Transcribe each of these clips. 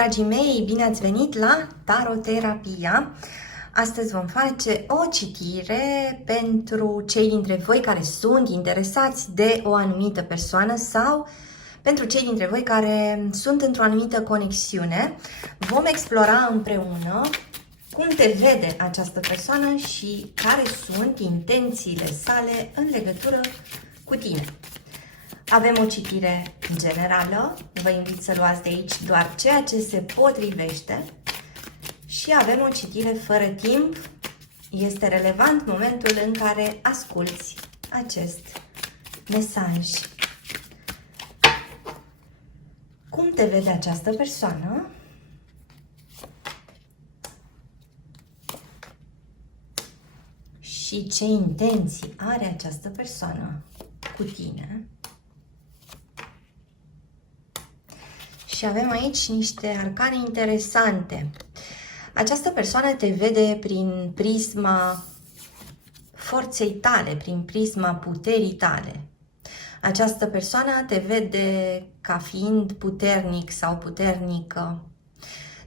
dragii mei, bine ați venit la Taroterapia. Astăzi vom face o citire pentru cei dintre voi care sunt interesați de o anumită persoană sau pentru cei dintre voi care sunt într-o anumită conexiune. Vom explora împreună cum te vede această persoană și care sunt intențiile sale în legătură cu tine. Avem o citire generală, vă invit să luați de aici doar ceea ce se potrivește și avem o citire fără timp. Este relevant momentul în care asculți acest mesaj. Cum te vede această persoană? Și ce intenții are această persoană cu tine? Și avem aici niște arcane interesante. Această persoană te vede prin prisma forței tale, prin prisma puterii tale. Această persoană te vede ca fiind puternic sau puternică.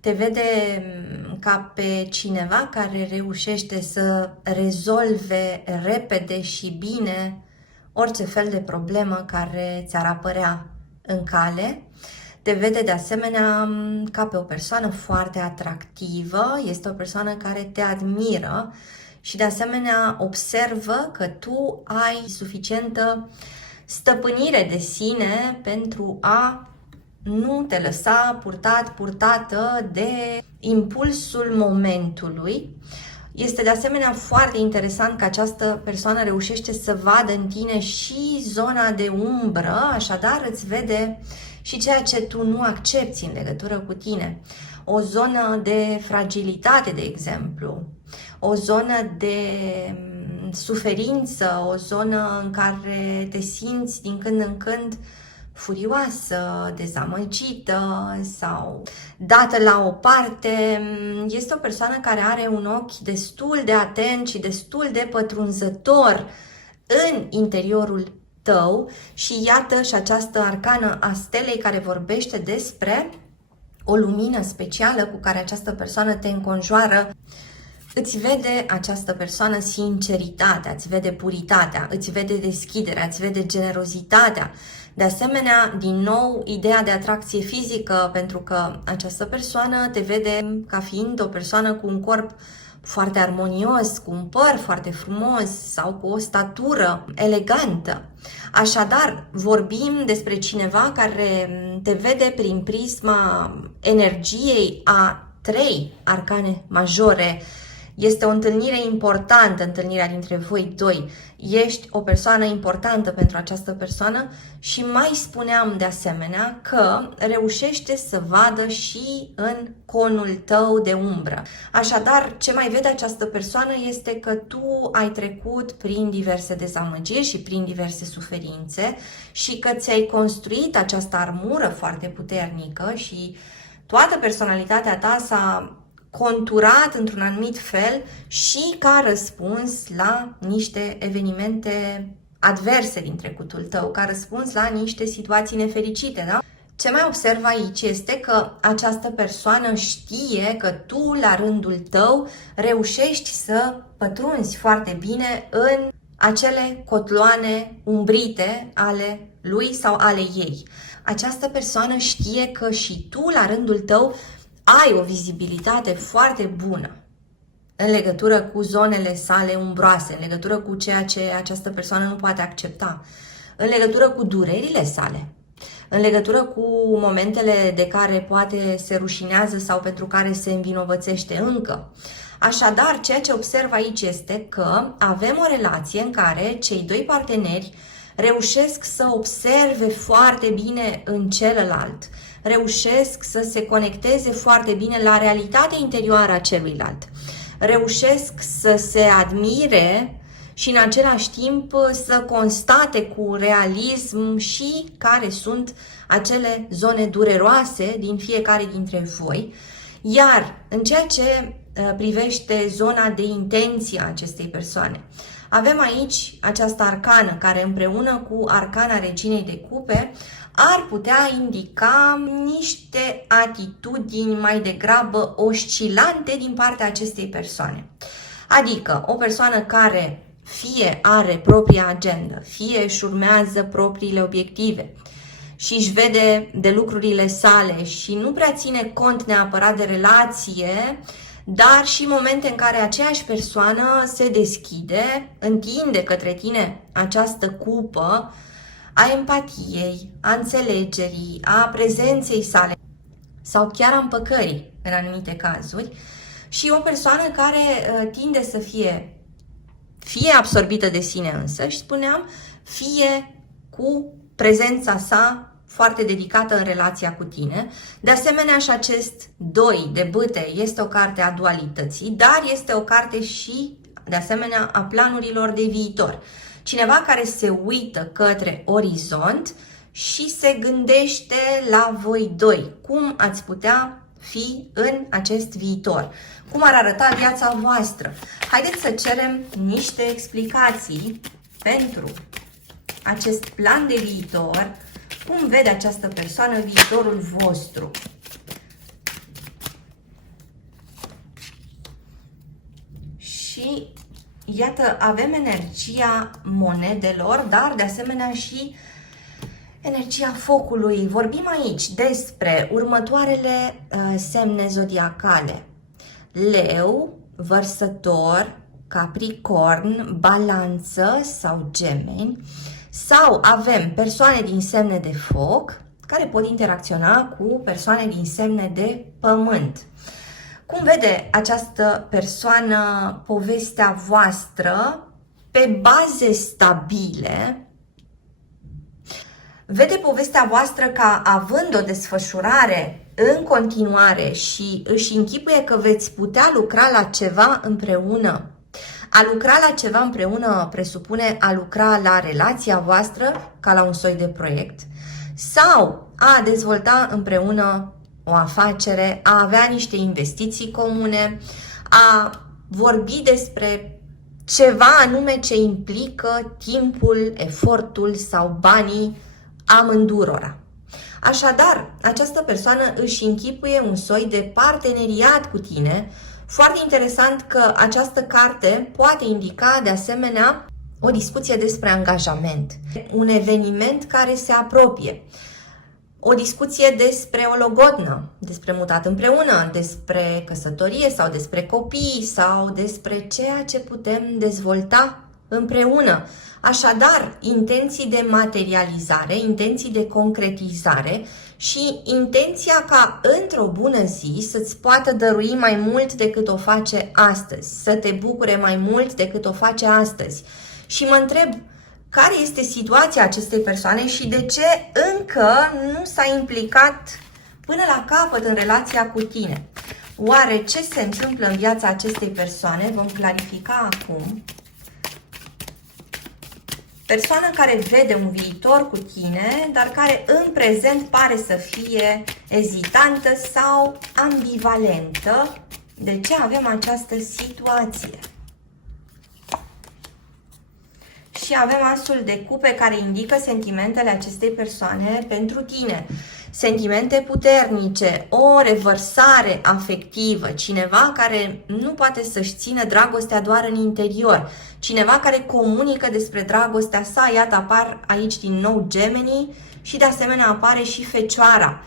Te vede ca pe cineva care reușește să rezolve repede și bine orice fel de problemă care ți-ar apărea în cale. Te vede de asemenea ca pe o persoană foarte atractivă, este o persoană care te admiră și de asemenea observă că tu ai suficientă stăpânire de sine pentru a nu te lăsa purtată de impulsul momentului. Este de asemenea foarte interesant că această persoană reușește să vadă în tine și zona de umbră, așadar îți vede și ceea ce tu nu accepti în legătură cu tine. O zonă de fragilitate, de exemplu, o zonă de suferință, o zonă în care te simți din când în când furioasă, dezamăgită sau dată la o parte. Este o persoană care are un ochi destul de atent și destul de pătrunzător în interiorul tău și iată și această arcană a stelei care vorbește despre o lumină specială cu care această persoană te înconjoară. Îți vede această persoană sinceritatea, îți vede puritatea, îți vede deschiderea, îți vede generozitatea. De asemenea, din nou, ideea de atracție fizică, pentru că această persoană te vede ca fiind o persoană cu un corp foarte armonios, cu un păr foarte frumos sau cu o statură elegantă. Așadar, vorbim despre cineva care te vede prin prisma energiei a 3 arcane majore. Este o întâlnire importantă, întâlnirea dintre voi doi. Ești o persoană importantă pentru această persoană și mai spuneam de asemenea că reușește să vadă și în conul tău de umbră. Așadar, ce mai vede această persoană este că tu ai trecut prin diverse dezamăgiri și prin diverse suferințe și că ți-ai construit această armură foarte puternică și toată personalitatea ta s-a conturat într-un anumit fel și ca răspuns la niște evenimente adverse din trecutul tău, ca răspuns la niște situații nefericite, da? Ce mai observ aici este că această persoană știe că tu, la rândul tău, reușești să pătrunzi foarte bine în acele cotloane umbrite ale lui sau ale ei. Această persoană știe că și tu, la rândul tău, ai o vizibilitate foarte bună în legătură cu zonele sale umbroase, în legătură cu ceea ce această persoană nu poate accepta, în legătură cu durerile sale, în legătură cu momentele de care poate se rușinează sau pentru care se învinovățește încă. Așadar, ceea ce observ aici este că avem o relație în care cei doi parteneri reușesc să observe foarte bine în celălalt, reușesc să se conecteze foarte bine la realitatea interioară a celuilalt, reușesc să se admire și în același timp să constate cu realism și care sunt acele zone dureroase din fiecare dintre voi. Iar în ceea ce privește zona de intenție a acestei persoane, avem aici această arcană care împreună cu arcana reginei de cupe ar putea indica niște atitudini mai degrabă oscilante din partea acestei persoane. Adică o persoană care fie are propria agendă, fie își urmează propriile obiective și își vede de lucrurile sale și nu prea ține cont neapărat de relație, dar și momente în care aceeași persoană se deschide, întinde către tine această cupă a empatiei, a înțelegerii, a prezenței sale sau chiar a împăcării în anumite cazuri, și o persoană care tinde să fie absorbită de sine însăși, spuneam, fie cu prezența sa foarte dedicată în relația cu tine. De asemenea, și acest 2 de bâte este o carte a dualității, dar este o carte și, de asemenea, a planurilor de viitor. Cineva care se uită către orizont și se gândește la voi doi, cum ați putea fi în acest viitor, cum ar arăta viața voastră. Haideți să cerem niște explicații pentru acest plan de viitor, cum vede această persoană viitorul vostru. Și iată, avem energia monedelor, dar de asemenea și energia focului. Vorbim aici despre următoarele semne zodiacale: Leu, Vărsător, Capricorn, Balanță sau Gemeni, sau avem persoane din semne de foc care pot interacționa cu persoane din semne de pământ. Cum vede această persoană povestea voastră pe baze stabile? Vede povestea voastră ca având o desfășurare în continuare și își închipuie că veți putea lucra la ceva împreună. A lucra la ceva împreună presupune a lucra la relația voastră ca la un soi de proiect sau a dezvolta împreună o afacere, a avea niște investiții comune, a vorbi despre ceva anume ce implică timpul, efortul sau banii amândurora. Așadar, această persoană își închipuie un soi de parteneriat cu tine. Foarte interesant că această carte poate indica de asemenea o discuție despre angajament, un eveniment care se apropie, o discuție despre o logodnă, despre mutat împreună, despre căsătorie sau despre copii sau despre ceea ce putem dezvolta împreună. Așadar, intenții de materializare, intenții de concretizare și intenția ca într-o bună zi să-ți poată dărui mai mult decât o face astăzi, să te bucure mai mult decât o face astăzi. Și mă întreb, care este situația acestei persoane și de ce încă nu s-a implicat până la capăt în relația cu tine? Oare ce se întâmplă în viața acestei persoane? Vom clarifica acum. Persoană care vede un viitor cu tine, dar care în prezent pare să fie ezitantă sau ambivalentă. De ce avem această situație? Și avem asul de cupe care indică sentimentele acestei persoane pentru tine. Sentimente puternice, o revărsare afectivă, cineva care nu poate să-și țină dragostea doar în interior, cineva care comunică despre dragostea sa. Iată, apar aici din nou Gemenii și de asemenea apare și Fecioara.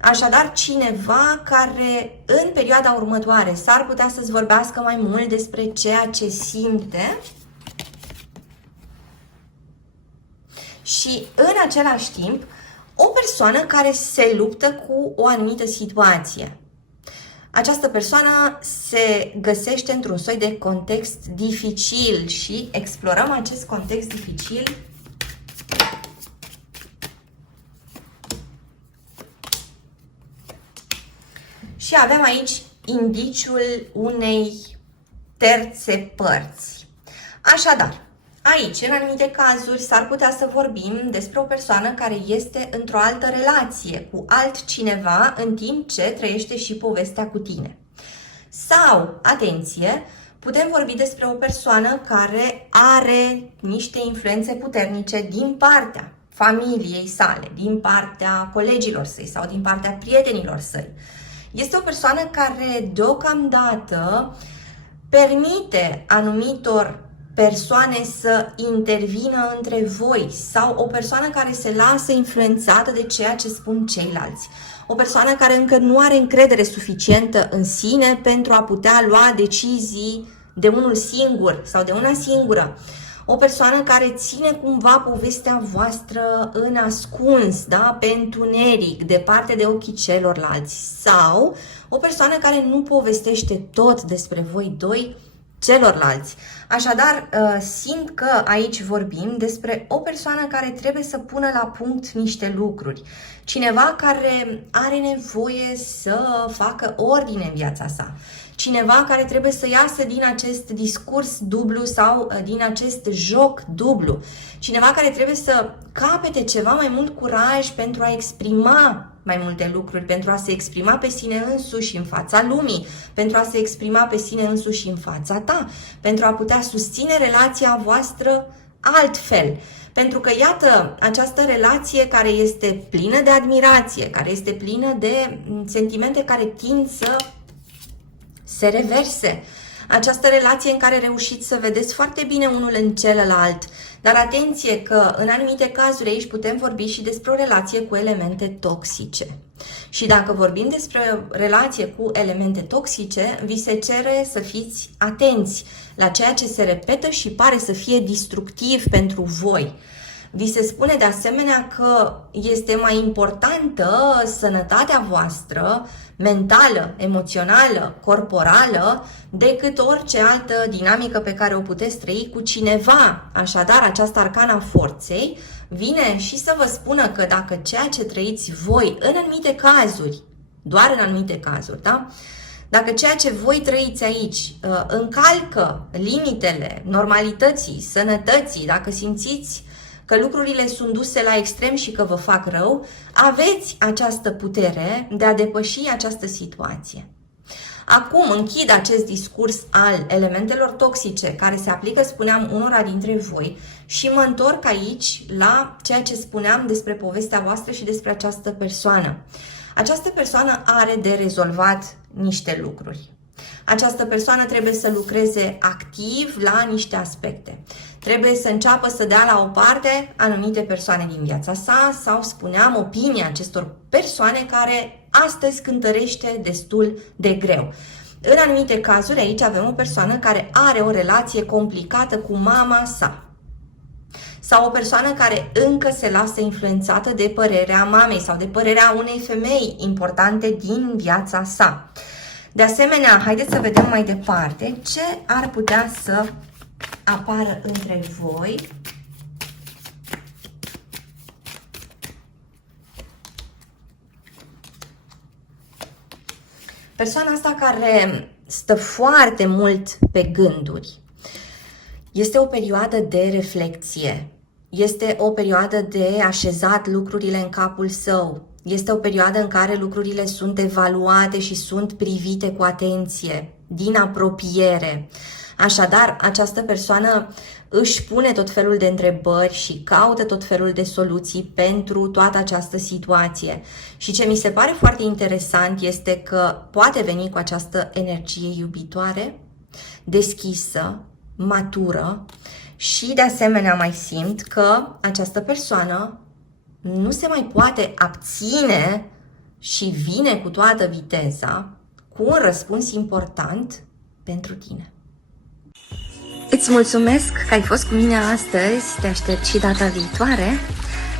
Așadar, cineva care în perioada următoare s-ar putea să-ți vorbească mai mult despre ceea ce simte și în același timp o persoană care se luptă cu o anumită situație. Această persoană se găsește într-un soi de context dificil și explorăm acest context dificil. Și avem aici indiciul unei terțe părți. Așadar, aici, în anumite cazuri, s-ar putea să vorbim despre o persoană care este într-o altă relație cu altcineva în timp ce trăiește și povestea cu tine. Sau, atenție, putem vorbi despre o persoană care are niște influențe puternice din partea familiei sale, din partea colegilor săi sau din partea prietenilor săi. Este o persoană care deocamdată permite anumitor persoane să intervină între voi sau o persoană care se lasă influențată de ceea ce spun ceilalți. O persoană care încă nu are încredere suficientă în sine pentru a putea lua decizii de unul singur sau de una singură. O persoană care ține cumva povestea voastră în ascuns, da? Pe întuneric, departe de ochii celorlalți. Sau o persoană care nu povestește tot despre voi doi celorlalți. Așadar, simt că aici vorbim despre o persoană care trebuie să pună la punct niște lucruri. Cineva care are nevoie să facă ordine în viața sa. Cineva care trebuie să iasă din acest discurs dublu sau din acest joc dublu. Cineva care trebuie să capete ceva mai mult curaj pentru a exprima mai multe lucruri, pentru a se exprima pe sine însuși în fața lumii, pentru a se exprima pe sine însuși în fața ta, pentru a putea susține relația voastră altfel. Pentru că, iată, această relație care este plină de admirație, care este plină de sentimente care tind să se reverse. Această relație în care reușiți să vedeți foarte bine unul în celălalt. Dar atenție că în anumite cazuri aici putem vorbi și despre o relație cu elemente toxice. Și dacă vorbim despre o relație cu elemente toxice, vi se cere să fiți atenți la ceea ce se repetă și pare să fie destructiv pentru voi. Vi se spune de asemenea că este mai importantă sănătatea voastră mentală, emoțională, corporală, decât orice altă dinamică pe care o puteți trăi cu cineva. Așadar, această arcana forței vine și să vă spună că dacă ceea ce trăiți voi în anumite cazuri, doar în anumite cazuri, da? Dacă ceea ce voi trăiți aici încalcă limitele normalității, sănătății, dacă simțiți că lucrurile sunt duse la extrem și că vă fac rău, aveți această putere de a depăși această situație. Acum închid acest discurs al elementelor toxice care se aplică, spuneam, unora dintre voi și mă întorc aici la ceea ce spuneam despre povestea voastră și despre această persoană. Această persoană are de rezolvat niște lucruri. Această persoană trebuie să lucreze activ la niște aspecte. Trebuie să înceapă să dea la o parte anumite persoane din viața sa sau, spuneam, opinia acestor persoane care astăzi cântărește destul de greu. În anumite cazuri aici avem o persoană care are o relație complicată cu mama sa. Sau o persoană care încă se lasă influențată de părerea mamei sau de părerea unei femei importante din viața sa. De asemenea, haideți să vedem mai departe ce ar putea să apară între voi. Persoana asta care stă foarte mult pe gânduri. Este o perioadă de reflexie. Este o perioadă de așezat lucrurile în capul său. Este o perioadă în care lucrurile sunt evaluate și sunt privite cu atenție, din apropiere. Așadar, această persoană își pune tot felul de întrebări și caută tot felul de soluții pentru toată această situație. Și ce mi se pare foarte interesant este că poate veni cu această energie iubitoare, deschisă, matură și de asemenea mai simt că această persoană nu se mai poate abține și vine cu toată viteza cu un răspuns important pentru tine. Îți mulțumesc că ai fost cu mine astăzi, te aștept și data viitoare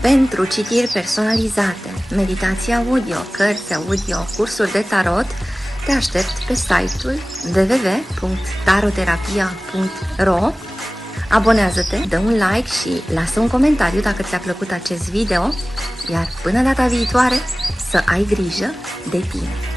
pentru citiri personalizate, meditații audio, cărți audio, cursuri de tarot. Te aștept pe site-ul www.taroterapia.ro. Abonează-te, dă un like și lasă un comentariu dacă ți-a plăcut acest video, iar până data viitoare să ai grijă de tine.